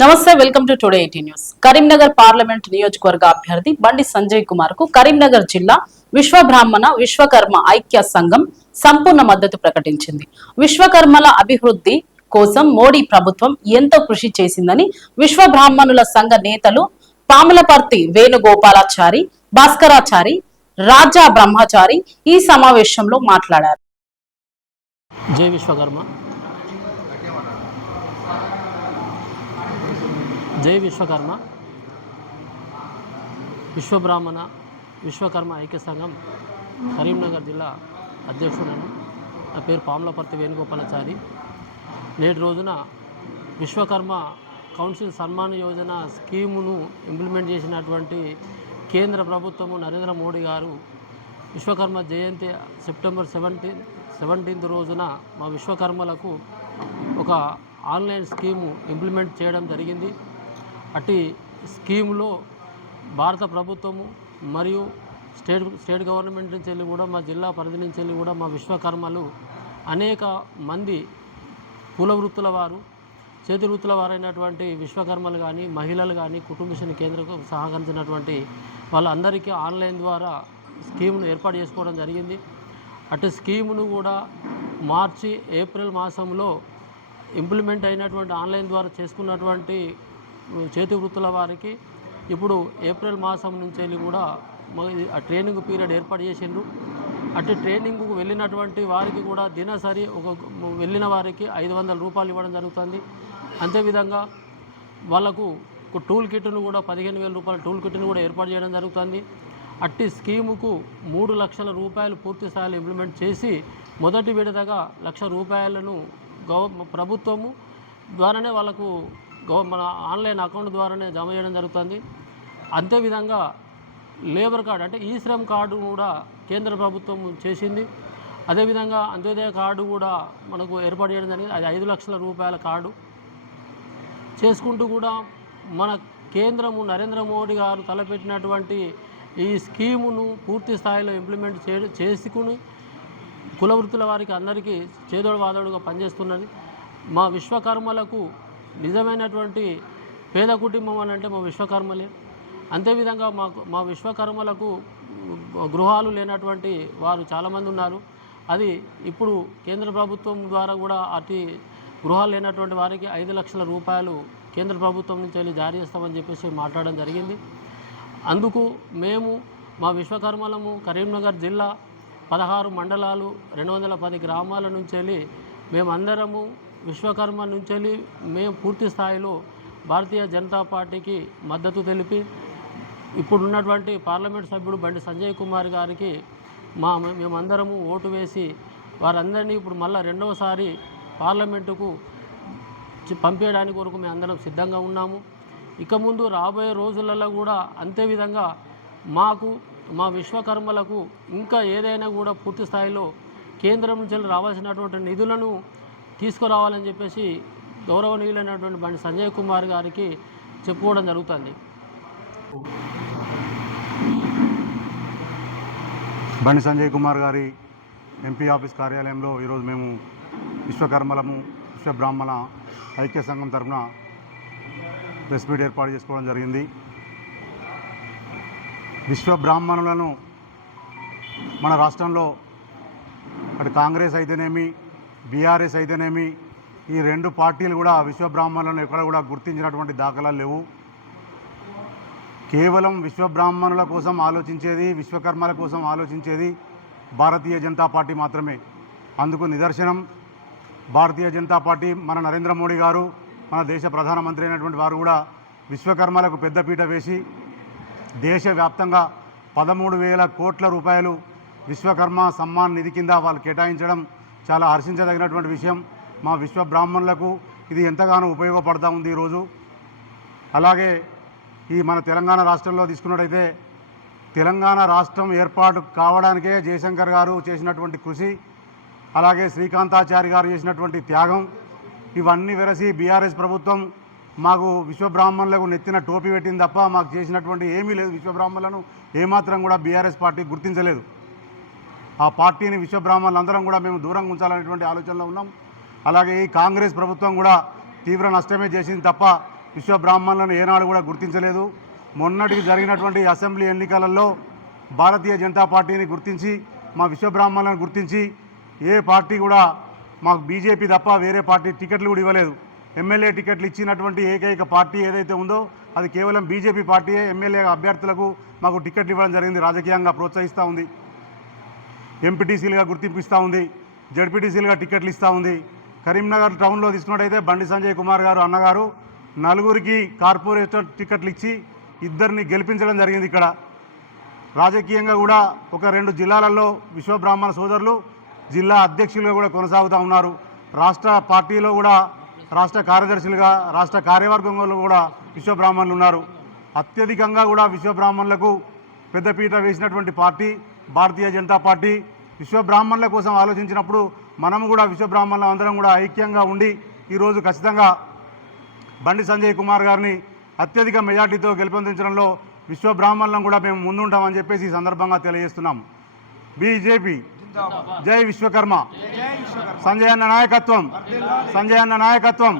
నమస్తే welcome to today eighty news. Karimnagar parliament నియోజకవర్గ అభ్యర్థి బండి సంజయ్ కుమార్కు కరీంనగర్ జిల్లా విశ్వబ్రాహ్మణ విశ్వకర్మ ఐక్య సంఘం సంపూర్ణ మద్దతు ప్రకటించింది. విశ్వకర్మల అభివృద్ధి కోసం మోడీ ప్రభుత్వం ఎంతో కృషి చేసిందని విశ్వబ్రాహ్మణుల సంఘ నేతలు పాములపర్తి వేణుగోపాలాచారి భాస్కరాచారి రాజా బ్రహ్మచారి ఈ సమావేశంలో మాట్లాడారు. జై విశ్వకర్మ. జై విశ్వకర్మ. విశ్వబ్రాహ్మణ విశ్వకర్మ ఐక్య సంఘం కరీంనగర్ జిల్లా అధ్యక్షుడను. నా పేరు పాములపర్తి వేణుగోపాలాచారి. నేటి రోజున విశ్వకర్మ కౌన్సిల్ సన్మాన్ యోజన స్కీమును ఇంప్లిమెంట్ చేసినటువంటి కేంద్ర ప్రభుత్వము నరేంద్ర మోడీ గారు Vishwakarma Jayanti September seventeen seventeenth రోజున మా విశ్వకర్మలకు ఒక ఆన్లైన్ స్కీము ఇంప్లిమెంట్ చేయడం జరిగింది. అట్టి స్కీమ్లో భారత ప్రభుత్వము మరియు స్టేట్ స్టేట్ గవర్నమెంట్ నుంచి వెళ్ళి కూడా మా జిల్లా పరిధి నుంచి వెళ్ళి కూడా మా విశ్వకర్మలు అనేక మంది కుల వృత్తుల వారు చేతి వృత్తుల వారైనటువంటి విశ్వకర్మలు కానీ మహిళలు కానీ కుటుంబ కుటుంబశ్రీ కేంద్రం సహకరించినటువంటి వాళ్ళందరికీ ఆన్లైన్ ద్వారా స్కీమ్ను ఏర్పాటు చేసుకోవడం జరిగింది. అటు స్కీమును కూడా మార్చి ఏప్రిల్ మాసంలో ఇంప్లిమెంట్ అయినటువంటి ఆన్లైన్ ద్వారా చేసుకున్నటువంటి చేతి వృత్తుల వారికి ఇప్పుడు ఏప్రిల్ మాసం నుంచి వెళ్ళి కూడా ఆ ట్రైనింగ్ పీరియడ్ ఏర్పాటు చేసిండ్రు. అటు ట్రైనింగ్కు వెళ్ళినటువంటి వారికి కూడా దినసరి ఒక వెళ్ళిన వారికి ఐదు వందల రూపాయలు ఇవ్వడం జరుగుతుంది. అంతేవిధంగా వాళ్ళకు ఒక టూల్ కిట్ను కూడా పదిహేను వేల రూపాయల టూల్ కిట్ను కూడా ఏర్పాటు చేయడం జరుగుతుంది. అట్టి స్కీముకు మూడు లక్షల రూపాయలు పూర్తి స్థాయిలో ఇంప్లిమెంట్ చేసి మొదటి విడతగా లక్ష రూపాయలను గవ ప్రభుత్వము ద్వారానే వాళ్ళకు మన ఆన్లైన్ అకౌంట్ ద్వారానే జమ చేయడం జరుగుతుంది. అంతేవిధంగా లేబర్ కార్డు అంటే ఈ శ్రమ్ కార్డు కూడా కేంద్ర ప్రభుత్వం చేసింది. అదేవిధంగా అంత్యోదయ కార్డు కూడా మనకు ఏర్పాటు చేయడం జరిగింది. అది ఐదు లక్షల రూపాయల కార్డు. చేసుకుంటూ కూడా మన కేంద్రము నరేంద్ర మోడీ గారు తలపెట్టినటువంటి ఈ స్కీమును పూర్తి స్థాయిలో ఇంప్లిమెంట్ చే చేసుకుని కుల వృత్తుల వారికి అందరికీ చేదోడు వాదోడుగా పనిచేస్తున్నది. మా విశ్వకర్మలకు నిజమైనటువంటి పేద కుటుంబం అని అంటే మా విశ్వకర్మలే. అంతేవిధంగా మాకు మా విశ్వకర్మలకు గృహాలు లేనటువంటి వారు చాలామంది ఉన్నారు. అది ఇప్పుడు కేంద్ర ప్రభుత్వం ద్వారా కూడా అతి గృహాలు లేనటువంటి వారికి ఐదు లక్షల రూపాయలు కేంద్ర ప్రభుత్వం నుంచి వెళ్ళి జారీ చేస్తామని చెప్పేసి మాట్లాడడం జరిగింది. అందుకు మేము మా విశ్వకర్మలము కరీంనగర్ జిల్లా పదహారు మండలాలు రెండు వందల పది గ్రామాల నుంచి వెళ్ళి మేమందరము విశ్వకర్మ నుంచి మేము పూర్తి స్థాయిలో భారతీయ జనతా పార్టీకి మద్దతు తెలిపి ఇప్పుడున్నటువంటి పార్లమెంట్ సభ్యుడు బండి సంజయ్ కుమార్ గారికి మా మేమందరము ఓటు వేసి వారందరినీ ఇప్పుడు మళ్ళీ రెండవసారి పార్లమెంటుకు పంపేయడానికి పంపించడానికి కొరకు మేము అందరం సిద్ధంగా ఉన్నాము. ఇక ముందు రాబోయే రోజులలో కూడా అంతే విధంగా మాకు మా విశ్వకర్మలకు ఇంకా ఏదైనా కూడా పూర్తి స్థాయిలో కేంద్రం నుంచి రావాల్సినటువంటి నిధులను తీసుకురావాలని చెప్పేసి గౌరవనీయులైనటువంటి బండి సంజయ్ కుమార్ గారికి చెప్పుకోవడం జరుగుతుంది. బండి సంజయ్ కుమార్ గారి ఎంపీ ఆఫీస్ కార్యాలయంలో ఈరోజు మేము విశ్వకర్మలము విశ్వబ్రాహ్మణ ఐక్య సంఘం తరఫున ప్రెస్ మీట్ ఏర్పాటు చేసుకోవడం జరిగింది. విశ్వబ్రాహ్మణులను మన రాష్ట్రంలో అటు కాంగ్రెస్ అయితేనేమి బీఆర్ఎస్ అయితేనేమి ఈ రెండు పార్టీలు కూడా విశ్వబ్రాహ్మణులను ఎక్కడ కూడా గుర్తించినటువంటి దాఖలాలు లేవు. కేవలం విశ్వబ్రాహ్మణుల కోసం ఆలోచించేది విశ్వకర్మల కోసం ఆలోచించేది భారతీయ జనతా పార్టీ మాత్రమే. అందుకు నిదర్శనం భారతీయ జనతా పార్టీ మన నరేంద్ర మోడీ గారు మన దేశ ప్రధానమంత్రి అయినటువంటి వారు కూడా విశ్వకర్మలకు పెద్దపీట వేసి దేశవ్యాప్తంగా పదమూడు వేల కోట్ల రూపాయలు విశ్వకర్మ సమ్మాన్ నిధి కింద వాళ్ళు కేటాయించడం చాలా హర్షించదగినటువంటి విషయం. మా విశ్వ బ్రాహ్మణులకు ఇది ఎంతగానో ఉపయోగపడతా ఉంది ఈరోజు. అలాగే ఈ మన తెలంగాణ రాష్ట్రంలో తీసుకున్నట్టయితే తెలంగాణ రాష్ట్రం ఏర్పాటు కావడానికే జయశంకర్ గారు చేసినటువంటి కృషి అలాగే శ్రీకాంతాచారి గారు చేసినటువంటి త్యాగం ఇవన్నీ వెరసి బీఆర్ఎస్ ప్రభుత్వం మాకు విశ్వబ్రాహ్మణులకు నెత్తిన టోపీ పెట్టింది తప్ప మాకు చేసినటువంటి ఏమీ లేదు. విశ్వబ్రాహ్మణులను ఏమాత్రం కూడా బీఆర్ఎస్ పార్టీ గుర్తించలేదు. ఆ పార్టీని విశ్వబ్రాహ్మణులందరం కూడా మేము దూరంగా ఉంచాలనేటువంటి ఆలోచనలో ఉన్నాం. అలాగే ఈ కాంగ్రెస్ ప్రభుత్వం కూడా తీవ్ర నష్టమే చేసింది తప్ప విశ్వ బ్రాహ్మణులను ఏనాడు కూడా గుర్తించలేదు. మొన్నటికి జరిగినటువంటి అసెంబ్లీ ఎన్నికలలో భారతీయ జనతా పార్టీని గుర్తించి మా విశ్వ బ్రాహ్మణులను గుర్తించి ఏ పార్టీ కూడా మాకు బీజేపీ తప్ప వేరే పార్టీ టికెట్లు కూడా ఇవ్వలేదు. ఎమ్మెల్యే టికెట్లు ఇచ్చినటువంటి ఏకైక పార్టీ ఏదైతే ఉందో అది కేవలం బీజేపీ పార్టీయే. ఎమ్మెల్యే అభ్యర్థులకు మాకు టికెట్లు ఇవ్వడం జరిగింది. రాజకీయంగా ప్రోత్సహిస్తూ ఉంది. ఎంపీటీసీలుగా గుర్తింపు ఇస్తూ ఉంది. జడ్పీటీసీలుగా టికెట్లు ఇస్తూ ఉంది. కరీంనగర్ టౌన్లో తీసుకున్నట్టయితే బండి సంజయ్ కుమార్ గారు అన్నగారు నలుగురికి కార్పొరేటర్ టికెట్లు ఇచ్చి ఇద్దరిని గెలిపించడం జరిగింది ఇక్కడ. రాజకీయంగా కూడా ఒక రెండు జిల్లాలలో విశ్వబ్రాహ్మణ సోదరులు జిల్లా అధ్యక్షులుగా కూడా కొనసాగుతూ ఉన్నారు. రాష్ట్ర పార్టీలో కూడా రాష్ట్ర కార్యదర్శులుగా రాష్ట్ర కార్యవర్గంలో కూడా విశ్వబ్రాహ్మణులు ఉన్నారు. అత్యధికంగా కూడా విశ్వబ్రాహ్మణులకు పెద్దపీట వేసినటువంటి పార్టీ భారతీయ జనతా పార్టీ విశ్వ బ్రాహ్మణుల కోసం ఆలోచించినప్పుడు మనము కూడా విశ్వ బ్రాహ్మణులు అందరం కూడా ఐక్యంగా ఉండి ఈరోజు ఖచ్చితంగా బండి సంజయ్ కుమార్ గారిని అత్యధిక మెజార్టీతో గెలుపొందించడంలో విశ్వ బ్రాహ్మణులను కూడా మేము ముందుంటామని చెప్పేసి ఈ సందర్భంగా తెలియజేస్తున్నాం. బీజేపీ జై విశ్వకర్మ. సంజయ్ అన్న నాయకత్వం. సంజయ్ అన్న నాయకత్వం.